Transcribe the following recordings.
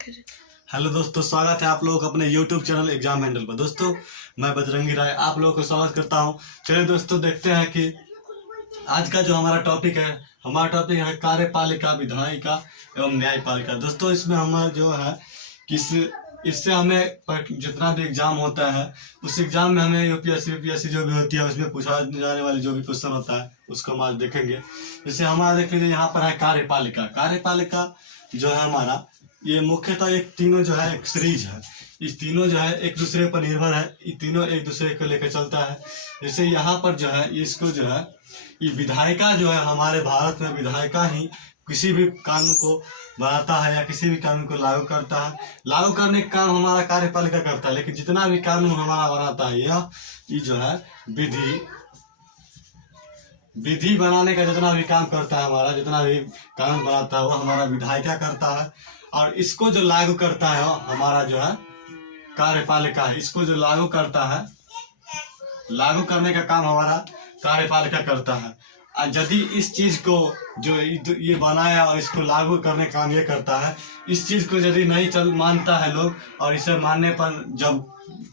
Hello दोस्तों, स्वागत है आप लोगों का अपने YouTube चैनल एग्जाम हैंडल पर। दोस्तों मैं बजरंगी राय आप लोगों को स्वागत करता हूं। चलिए दोस्तों देखते हैं कि आज का जो हमारा टॉपिक है कार्यपालिका, विधायिका एवं न्यायपालिका। दोस्तों इसमें हमारा जो है इससे हमें जितना भी एग्जाम होता है उस एग्जाम में हमें यूपीएससी जो भी होती है उसमें पूछा जाने वाले जो भी क्वेश्चन होता है उसको हम आज देखेंगे। जैसे हमारा देख लीजिए यहाँ पर है कार्यपालिका जो है हमारा, ये मुख्यतः एक तीनों जो है एक सीरीज है। इस तीनों जो है एक दूसरे पर निर्भर है, ये तीनों एक दूसरे को लेकर चलता है। जैसे यहाँ पर जो है इसको जो है ये विधायिका जो है, हमारे भारत में विधायिका ही किसी भी कानून को बनाता है या किसी भी कानून को लागू करता है। लागू करने का काम हमारा कार्यपालिका करता है, लेकिन जितना भी कानून हमारा बनाता है ये जो है विधि बनाने का जितना भी काम करता है, हमारा जितना भी कानून बनाता है वो हमारा विधायिका करता है। और इसको जो लागू करता है हमारा जो है कार्यपालिका है। इसको जो लागू करता है, लागू करने का काम हमारा कार्यपालिका करता है। और यदि इस चीज को जो ये बनाया और इसको लागू करने का काम ये करता है, इस चीज को यदि नहीं मानता है लोग और इसे मानने पर जब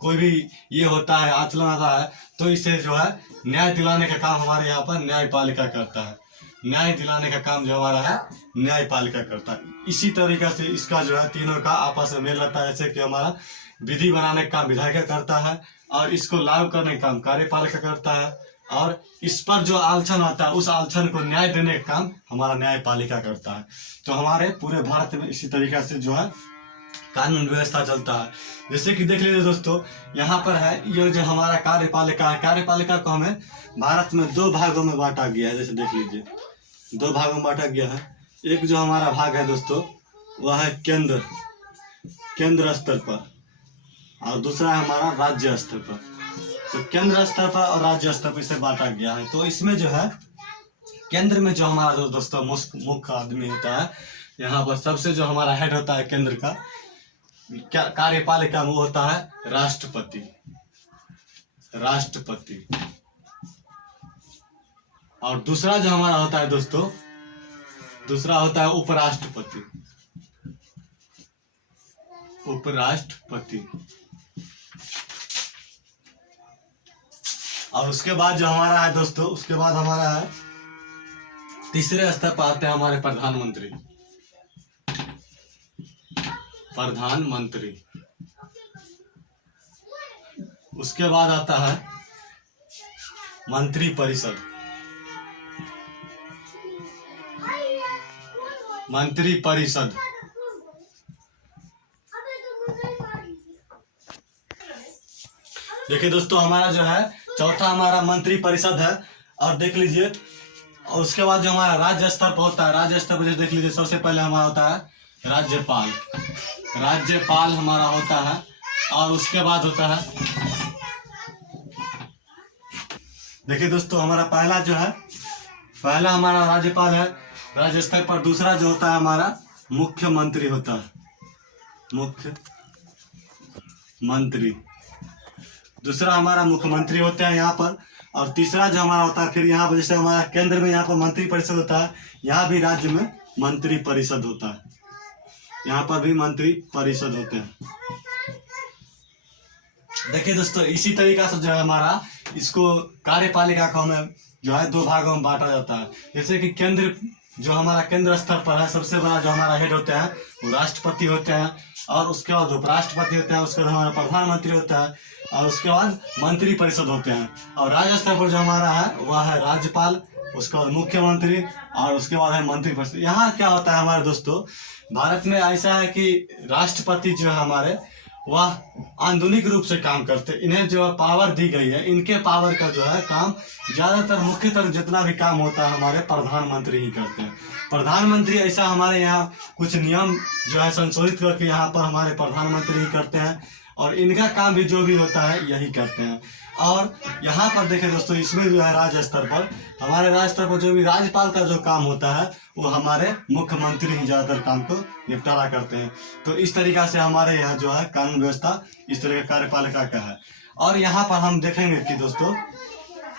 कोई भी ये होता है, आचरण आता है, तो इसे जो है न्याय दिलाने का काम हमारे यहाँ पर न्यायपालिका करता है। न्याय दिलाने का काम जो हमारा है न्यायपालिका करता है। इसी तरीके से इसका जो है तीनों का आपस में मेल रहता है। जैसे कि हमारा विधि बनाने का काम विधायिका करता है और इसको लागू करने का काम कार्यपालिका करता है, और इस पर जो आलोचना आता है उस आलोचना को न्याय देने का काम हमारा न्यायपालिका करता है। तो हमारे पूरे भारत में इसी तरीके से जो है कानून व्यवस्था चलता है। जैसे कि देख लीजिए दोस्तों, यहाँ पर है ये जो हमारा कार्यपालिका है। कार्यपालिका को हमें भारत में दो भागों में बांटा गया है। जैसे देख लीजिए दो भागों में बांटा गया है। एक जो हमारा भाग है दोस्तों वह है केंद्र स्तर पर, और दूसरा है हमारा राज्य स्तर पर। तो केंद्र स्तर पर और राज्य स्तर पर इसे बांटा गया है। तो इसमें जो है केंद्र में जो हमारा जो दोस्तों मुख्य आदमी होता है, यहाँ पर सबसे जो हमारा हेड होता है केंद्र का कार्यपालिका, वो होता है राष्ट्रपति। और दूसरा जो हमारा होता है दोस्तों, दूसरा होता है उपराष्ट्रपति। और उसके बाद जो हमारा है दोस्तों, उसके बाद हमारा है तीसरे स्तर पर आते हैं हमारे प्रधानमंत्री। उसके बाद आता है मंत्रिपरिषद। देखिए दोस्तों, हमारा जो है चौथा हमारा मंत्रिपरिषद है। और देख लीजिए, और उसके बाद जो हमारा राज्य स्तर पर होता है, राज्य स्तर पर देख लीजिए सबसे पहले हमारा होता है राज्यपाल हमारा होता है। और उसके बाद होता है, देखिए दोस्तों, हमारा पहला हमारा राज्यपाल है राज्य स्तर पर। दूसरा जो होता है हमारा मुख्यमंत्री होता है, दूसरा हमारा मुख्यमंत्री होते हैं यहाँ पर। और तीसरा जो हमारा होता है, फिर यहाँ पर जैसे हमारा केंद्र में यहाँ पर मंत्रिपरिषद होता है, यहाँ भी राज्य में मंत्रिपरिषद होता है, यहाँ पर भी मंत्रिपरिषद होते हैं। देखिए दोस्तों, इसी तरीका से जो है हमारा इसको कार्यपालिका को हमें जो है दो भागों में बांटा जाता है। जैसे कि केंद्र जो हमारा केंद्र स्तर पर है, सबसे बड़ा जो हमारा हेड होते हैं वो राष्ट्रपति होते हैं। और उसके बाद उपराष्ट्रपति होते हैं, उसके बाद हमारा प्रधानमंत्री होता है, और उसके बाद मंत्रिपरिषद होते हैं। और राज्य स्तर पर जो हमारा है वह है राज्यपाल, उसके बाद मुख्यमंत्री, और उसके बाद है मंत्रिपरिषद। यहाँ क्या होता है हमारे दोस्तों, भारत में ऐसा है कि राष्ट्रपति जो है हमारे वह आंदोलिक रूप से काम करते, इन्हें जो है पावर दी गई है। इनके पावर का जो है काम ज्यादातर मुख्यतः जितना भी काम होता है हमारे प्रधानमंत्री ही करते हैं। प्रधानमंत्री ऐसा हमारे यहाँ कुछ नियम जो है संशोधित करके यहाँ पर हमारे प्रधानमंत्री ही करते हैं, और इनका काम भी जो भी होता है यही करते हैं। और यहाँ पर देखें दोस्तों, इसमें जो है राज्य स्तर पर जो भी राज्यपाल का जो काम होता है वो हमारे मुख्यमंत्री ही ज्यादातर काम को निपटारा करते हैं। तो इस तरीका से हमारे यहाँ जो है कानून व्यवस्था इस तरह का कार्यपालिका का है। और यहाँ पर हम देखेंगे कि दोस्तों,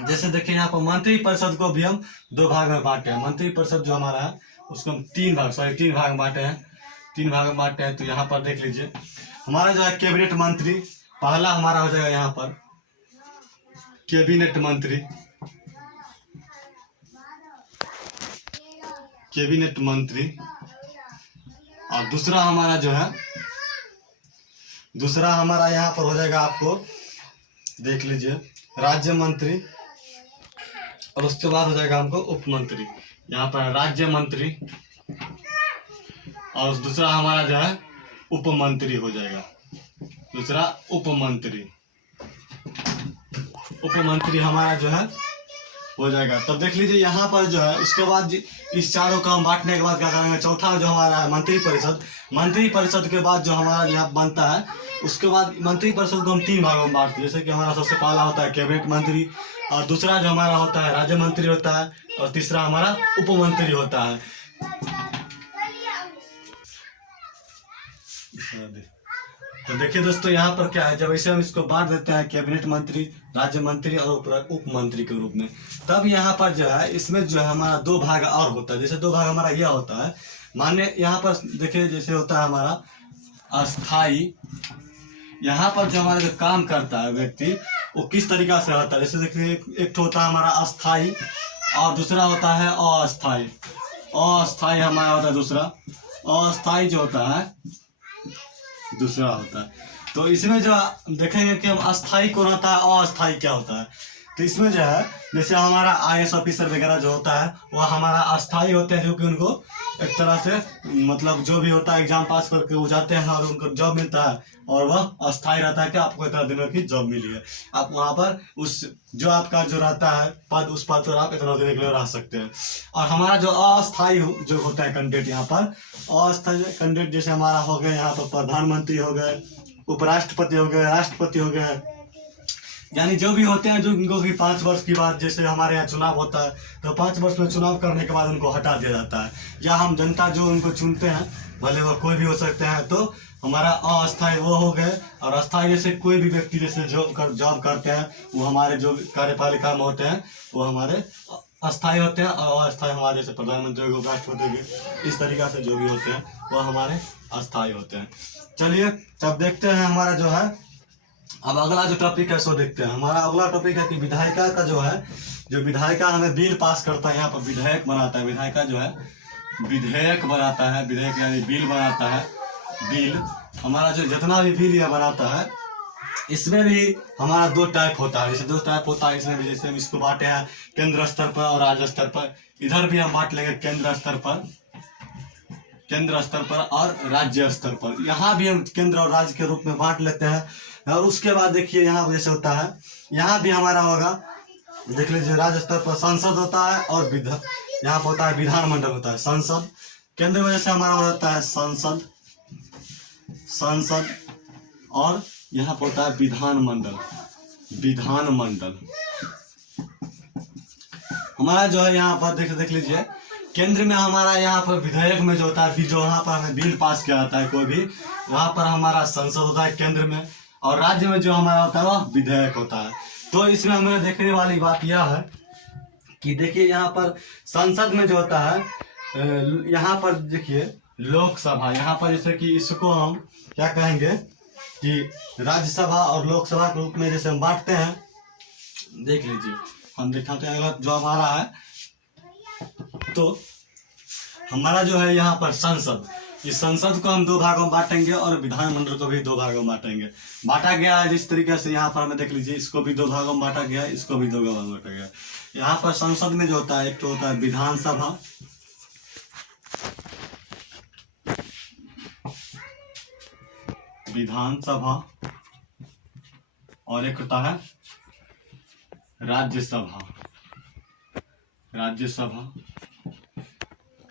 जैसे देखिए यहाँ पर मंत्रिपरिषद को भी हम दो भाग में बांटे हैं। मंत्रिपरिषद जो हमारा है उसको हम तीन भाग में बांटे हैं। 3 भाग में बांटते हैं। तो यहाँ पर देख लीजिए हमारा जो है कैबिनेट मंत्री, पहला हमारा हो जाएगा यहाँ पर कैबिनेट मंत्री, कैबिनेट मंत्री। और दूसरा हमारा जो है, दूसरा हमारा यहाँ पर हो जाएगा, आपको देख लीजिए राज्य मंत्री। और उसके बाद हो जाएगा हमको उप मंत्री, यहाँ पर राज्य मंत्री। और दूसरा हमारा जो है उप मंत्री हो जाएगा, दूसरा उप मंत्री। उप मंत्री हमारा जो है हो जाएगा। तब देख लीजिए यहाँ पर जो है, उसके बाद इस चारों का हम बांटने के बाद क्या करेंगे, चौथा जो हमारा है मंत्री परिषद। मंत्री परिषद के बाद जो हमारा यहाँ बनता है, उसके बाद मंत्री परिषद को हम 3 भागों में बांटते हैं। जैसे कि हमारा सबसे पहला होता है कैबिनेट मंत्री, और दूसरा जो हमारा होता है राज्य मंत्री होता है, और तीसरा हमारा उप मंत्री होता है। तो देखिए दोस्तों यहाँ पर क्या है, जब ऐसे हम इसको बांट देते हैं कैबिनेट मंत्री, राज्य मंत्री और उप मंत्री के रूप में, तब यहाँ पर जो है इसमें जो है हमारा 2 भाग और होता है। जैसे 2 भाग हमारा यह होता है, माने यहाँ पर देखिए जैसे होता है हमारा अस्थाई। यहाँ पर जो हमारा जो काम करता है व्यक्ति, वो किस तरीका से होता है, जैसे देखिए एक तो होता है हमारा अस्थाई और दूसरा होता है अस्थाई। अस्थाई हमारा होता है दूसरा, अस्थाई जो होता है दूसरा होता है। तो इसमें जो देखेंगे कि हम अस्थाई कौन होता है, अस्थाई क्या होता है। तो इसमें जो है जैसे हमारा IAS ऑफिसर वगैरह जो होता है वह हमारा अस्थाई होते हैं, क्योंकि उनको एक तरह से मतलब जो भी होता है एग्जाम पास करके वो जाते हैं और उनको जॉब मिलता है, और वह अस्थाई रहता है कि आपको इतना दिनों की जॉब मिली है। आप वहाँ पर उस जो आपका जो रहता है पद, उस पद पर आप इतना दिन के लिए रह सकते हैं। और हमारा जो अस्थाई जो होता है कैंडिडेट, यहाँ पर अस्थाई कैंडिडेट जैसे हमारा हो गए यहाँ पर प्रधानमंत्री हो गए, उपराष्ट्रपति हो गए, राष्ट्रपति हो गए, यानी जो भी होते हैं जो इनको भी 5 वर्ष के बाद जैसे हमारे यहाँ चुनाव होता है, तो 5 वर्ष में चुनाव करने के बाद उनको हटा दिया जाता है, या हम जनता जो उनको चुनते हैं, भले वो कोई भी हो सकते हैं। तो हमारा अस्थाई वो हो गए, और अस्थाई जैसे कोई भी व्यक्ति जैसे जॉब करते हैं, वो हमारे जो कार्यपालिका में होते हैं वो हमारे अस्थाई होते हैं, और अस्थाई हमारे जैसे प्रधानमंत्री हो गए, राष्ट्रपति हो गए, इस तरीका से जो भी होते हैं वो हमारे अस्थाई होते हैं। चलिए तब देखते हैं हमारा जो है, अब अगला जो टॉपिक है सो देखते हैं। हमारा अगला टॉपिक है कि विधायिका का जो है, जो विधायिका हमें बिल पास करता है, यहाँ पर विधेयक बनाता है। विधायिका जो है विधेयक बनाता है, विधेयक यानी बिल बनाता है। बिल हमारा जो जितना भी बिल यह बनाता है, इसमें भी हमारा 2 टाइप होता है। जैसे 2 टाइप होता है इसमें भी, जैसे हम इसको बांटे हैं केंद्र स्तर पर और राज्य स्तर पर। इधर भी हम बांट लेंगे केंद्र स्तर पर, केंद्र स्तर पर और राज्य स्तर पर। यहाँ भी हम केंद्र और राज्य के रूप में बांट लेते हैं। और उसके बाद देखिए यहाँ जैसे होता है, यहाँ भी हमारा होगा, देख लीजिए राज्य स्तर पर संसद होता है, और यहाँ पर होता है विधानमंडल होता है। संसद केंद्र में जैसे हमारा होता है संसद, संसद, और यहाँ पर होता है विधानमंडल, विधानमंडल। हमारा जो है यहाँ पर देख लीजिए केंद्र में हमारा यहाँ पर विधेयक में जो होता है, जो यहाँ पर हमें बिल पास किया जाता है कोई भी, वहाँ पर हमारा संसद होता है केंद्र में, और राज्य में जो हमारा होता है वह विधेयक होता है। तो इसमें हमें देखने वाली बात यह है कि देखिए यहाँ पर संसद में जो होता है, यहाँ पर देखिए लोकसभा, यहाँ पर जैसे कि इसको हम क्या कहेंगे कि राज्यसभा और लोकसभा के रूप में जैसे हम बांटते हैं। देख लीजिए हम दिखाते हैं अगला जो हमारा है, तो हमारा जो है यहाँ पर संसद, इस संसद को हम 2 भागों में बांटेंगे, और विधानमंडल को भी 2 भागों में बांटेंगे। बांटा गया है जिस तरीके से यहाँ पर हमें देख लीजिए, इसको भी 2 भागों में बांटा गया है, इसको भी 2 भागों में बांटा गया है। यहाँ पर संसद में जो होता है, एक तो होता है विधानसभा, विधानसभा, और एक होता है राज्यसभा, राज्यसभा।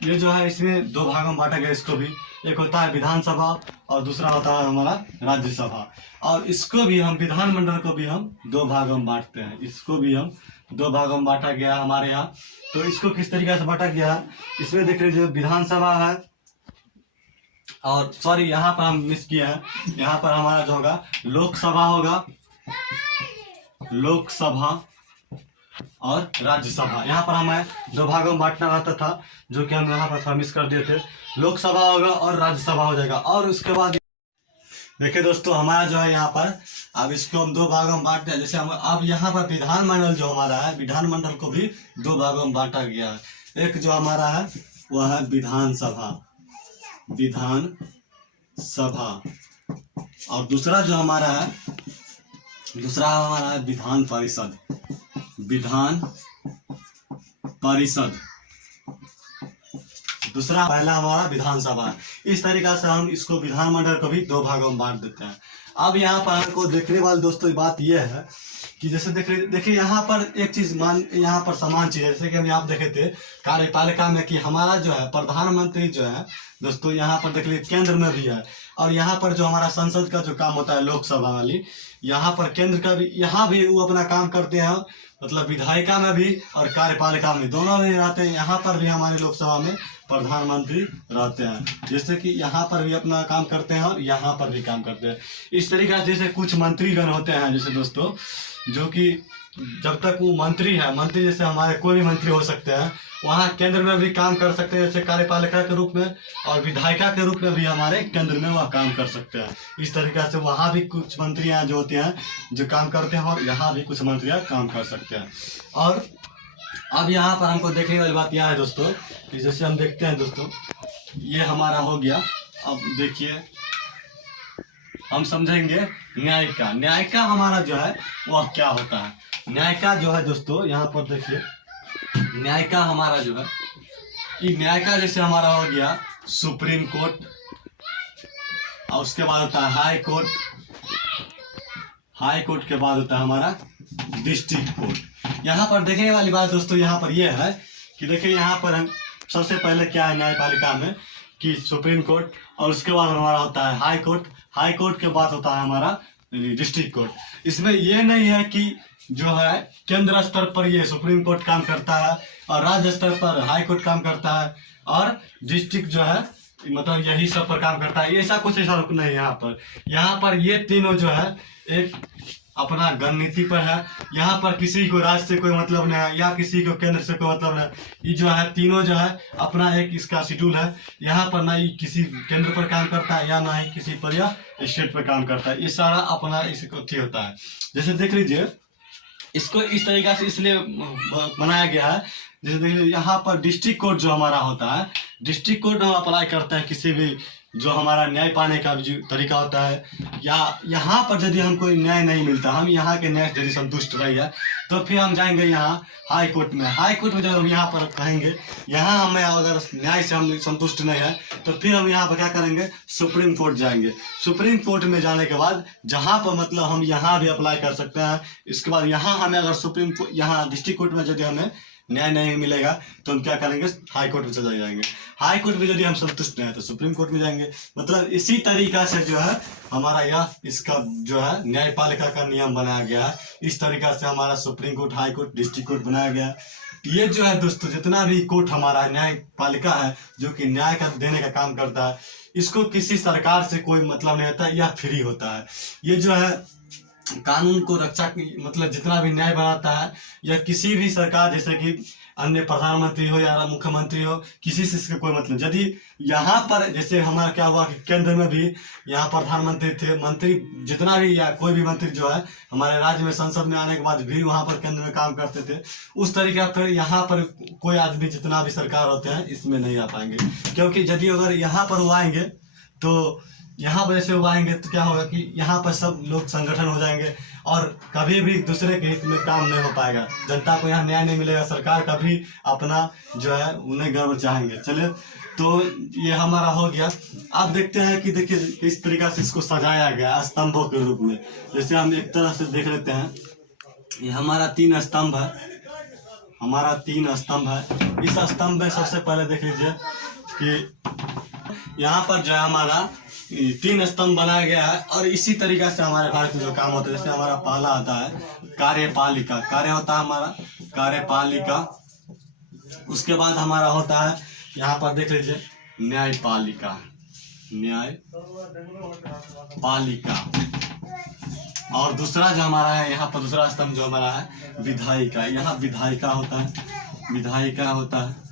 ये जो है इसमें 2 भागों में बांटा गया। इसको भी एक होता है विधानसभा और दूसरा होता है हमारा राज्यसभा। और इसको भी हम विधानमंडल को भी हम 2 भागों में बांटते हैं। इसको भी हम 2 भागों में बांटा गया हमारे यहाँ। तो इसको किस तरीके से बांटा गया है, इसमें देख लीजिए विधानसभा है, और सॉरी यहाँ पर हम मिस किया है, यहाँ पर हमारा जो होगा लोकसभा होगा, लोकसभा, और राज्यसभा। यहाँ पर हमें दो भागों में बांटना रहता था, जो कि हम यहाँ पर मिस कर दिए थे। लोकसभा होगा और राज्यसभा हो जाएगा। और उसके बाद देखिए दोस्तों, हमारा जो है यहाँ पर अब इसको हम दो भागों में बांटते हैं। जैसे हम अब यहाँ पर विधानमंडल जो हमारा है, विधानमंडल को भी दो भागों में बांटा गया है। एक जो हमारा है वह है विधानसभा, विधानसभा, और दूसरा जो हमारा है, दूसरा हमारा है विधान परिषद, विधान परिषद। दूसरा, पहला हमारा विधानसभा है। इस तरीका से हम इसको विधानमंडल को भी दो भागों में बांट देते हैं। अब यहाँ पर हमको देखने वाली दोस्तों बात यह है कि जैसे देखिए यहाँ पर एक चीज यहाँ पर समान चीज है। जैसे कि हम यहाँ देखे थे कार्यपालिका में कि हमारा जो है प्रधानमंत्री जो है दोस्तों, यहाँ पर देख लीजिए केंद्र में भी है, और यहाँ पर जो हमारा संसद का जो काम होता है लोकसभा वाली, यहाँ पर केंद्र का भी, यहाँ भी वो अपना काम करते हैं। मतलब विधायिका में भी और कार्यपालिका में दोनों में रहते हैं। यहाँ पर भी हमारे लोकसभा में प्रधानमंत्री रहते हैं, जैसे कि यहाँ पर भी अपना काम करते हैं और यहाँ पर भी काम करते हैं। इस तरीके से जैसे कुछ मंत्रीगण होते हैं जैसे दोस्तों, जो कि जब तक वो मंत्री है, मंत्री जैसे हमारे कोई भी मंत्री हो सकते हैं, वहाँ केंद्र में भी काम कर सकते हैं जैसे कार्यपालिका के रूप में, और विधायिका के रूप में भी हमारे केंद्र में वह काम कर सकते हैं। इस तरीके से वहाँ भी कुछ मंत्रियाँ जो होते हैं जो काम करते हैं, और यहाँ भी कुछ मंत्रियाँ काम कर सकते हैं। और अब यहाँ पर हमको देखने वाली बात यह है दोस्तों कि जैसे हम देखते हैं दोस्तों, ये हमारा हो गया। अब देखिए हम समझेंगे न्यायिका। न्यायिका हमारा जो है वह क्या होता है। न्यायिका जो है दोस्तों, यहाँ पर देखिए न्यायिका हमारा जो है, ये न्यायिका जैसे हमारा हो गया सुप्रीम कोर्ट, और उसके बाद होता है हाई कोर्ट, हाई कोर्ट के बाद होता है हमारा डिस्ट्रिक्ट कोर्ट। यहाँ पर देखने वाली बात दोस्तों यहाँ पर यह है कि देखिए यहाँ पर हम सबसे पहले क्या है न्यायपालिका में कि सुप्रीम कोर्ट, और उसके बाद हमारा होता है हाई कोर्ट, हाई कोर्ट के बाद होता है हमारा डिस्ट्रिक्ट कोर्ट। इसमें यह नहीं है कि जो है केंद्र स्तर पर ये सुप्रीम कोर्ट काम करता है और राज्य स्तर पर हाई कोर्ट काम करता है और डिस्ट्रिक्ट जो है मतलब यही सब पर काम करता है। ऐसा कुछ ऐसा नहीं है। यहाँ पर ये तीनों जो है एक अपना गणनीति पर है। यहाँ पर किसी को राज्य से कोई मतलब नहीं है या किसी को केंद्र से कोई मतलब नहीं। ये जो है तीनों जो है अपना एक इसका शेड्यूल है। यहाँ पर ना ही किसी केंद्र पर काम करता है या ना ही किसी पर या स्टेट पर काम करता है। ये सारा अपना इसको ठीक होता है। जैसे देख लीजिए इसको इस तरीका से इसलिए बनाया गया है। जैसे देखिए यहाँ पर डिस्ट्रिक्ट कोर्ट जो हमारा होता है, डिस्ट्रिक्ट कोर्ट हम अप्लाई करते हैं किसी भी जो हमारा न्याय पाने का जो तरीका होता है, या यहाँ पर यदि हम कोई न्याय नहीं मिलता, हम यहाँ के न्याय से यदि संतुष्ट रही है तो फिर हम जाएंगे यहाँ हाई कोर्ट में। हाई कोर्ट में जब हम यहाँ पर कहेंगे यहाँ हमें अगर न्याय से हम संतुष्ट नहीं है तो फिर हम यहाँ पर क्या करेंगे, सुप्रीम कोर्ट जाएंगे। सुप्रीम कोर्ट में जाने के बाद जहाँ पर मतलब हम यहाँ भी अप्लाई कर सकते हैं। इसके बाद यहाँ हमें अगर सुप्रीम कोर्ट यहाँ डिस्ट्रिक्ट कोर्ट में यदि हमें न्याय नहीं मिलेगा तो हम क्या करेंगे, हाई कोर्ट में चले जाएंगे। हाई कोर्ट में यदि हम संतुष्ट नहीं है तो सुप्रीम कोर्ट में जाएंगे। मतलब इसी तरीका से जो है हमारा यह इसका जो है न्यायपालिका का नियम बनाया गया है। इस तरीका से हमारा supreme court, high court, district court बनाया गया है। ये जो है दोस्तों जितना भी कोर्ट हमारा न्यायपालिका है जो कि न्याय का देने का काम करता है, इसको किसी सरकार से कोई मतलब नहीं होता, यह फ्री होता है। ये जो है कानून को रक्षा मतलब जितना भी न्याय बनाता है या किसी भी सरकार जैसे कि अन्य प्रधानमंत्री हो या मुख्यमंत्री हो, किसी से इसका कोई मतलब। यदि यहाँ पर जैसे हमारा क्या हुआ कि केंद्र में भी यहाँ प्रधानमंत्री थे, मंत्री जितना भी या कोई भी मंत्री जो है हमारे राज्य में संसद में आने के बाद भी वहाँ पर केंद्र में काम करते थे, उस तरीके पर यहाँ पर कोई आदमी जितना भी सरकार होते हैं इसमें नहीं आ पाएंगे। क्योंकि यदि अगर यहाँ पर वो आएंगे तो यहाँ पर जैसे वो आएंगे तो क्या होगा कि यहाँ पर सब लोग संगठन हो जाएंगे और कभी भी दूसरे के हित में काम नहीं हो पाएगा। जनता को यहाँ न्याय नहीं मिलेगा। सरकार कभी अपना जो है उन्हें गर्व चाहेंगे। चलिए तो ये हमारा हो गया। अब देखते हैं कि देखिए किस तरीका से इसको सजाया गया स्तंभों के रूप में। जैसे हम एक तरह से देख लेते हैं, ये हमारा 3 स्तंभ है, हमारा 3 स्तंभ है। इस स्तंभ में सबसे पहले देख लीजिए कि यहाँ पर जो है हमारा 3 स्तंभ बनाया गया है। और इसी तरीका से हमारे भारत में जो काम होता है, जैसे हमारा पहला आता है कार्यपालिका, कार्य होता है हमारा कार्यपालिका। उसके बाद हमारा होता है यहाँ पर देख लीजिए न्यायपालिका, न्यायपालिका। और दूसरा जो हमारा है यहाँ पर दूसरा स्तंभ जो हमारा है विधायिका, यहाँ विधायिका होता है, विधायिका होता है।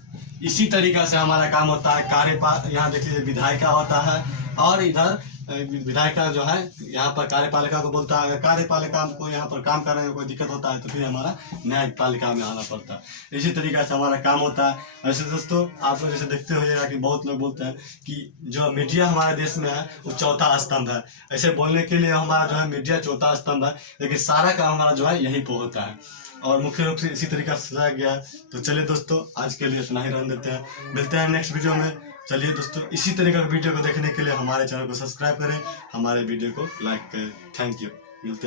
इसी तरीका से हमारा काम होता है कार्यपाल, यहाँ देख लीजिए विधायिका होता है और इधर विधायिका जो है यहाँ पर कार्यपालिका को बोलता है। अगर कार्यपालिका को यहाँ पर काम करने में कोई दिक्कत होता है तो फिर हमारा न्यायपालिका में आना पड़ता है। इसी तरीका से हमारा काम होता है। वैसे दोस्तों आप लोग जैसे देखते होइएगा कि बहुत लोग बोलते हैं कि जो मीडिया हमारे देश में है वो चौथा स्तंभ है। ऐसे बोलने के लिए हमारा जो है मीडिया चौथा स्तंभ है, लेकिन सारा काम हमारा जो है यहीं पर होता है और मुख्य रूप से इसी तरीका से सजाया गया है। तो चलिए दोस्तों आज के लिए इतना ही रहने देते हैं, मिलते हैं नेक्स्ट वीडियो में। चलिए दोस्तों इसी तरीके का वीडियो को देखने के लिए हमारे चैनल को सब्सक्राइब करें, हमारे वीडियो को लाइक करें। थैंक यू, मिलते हैं।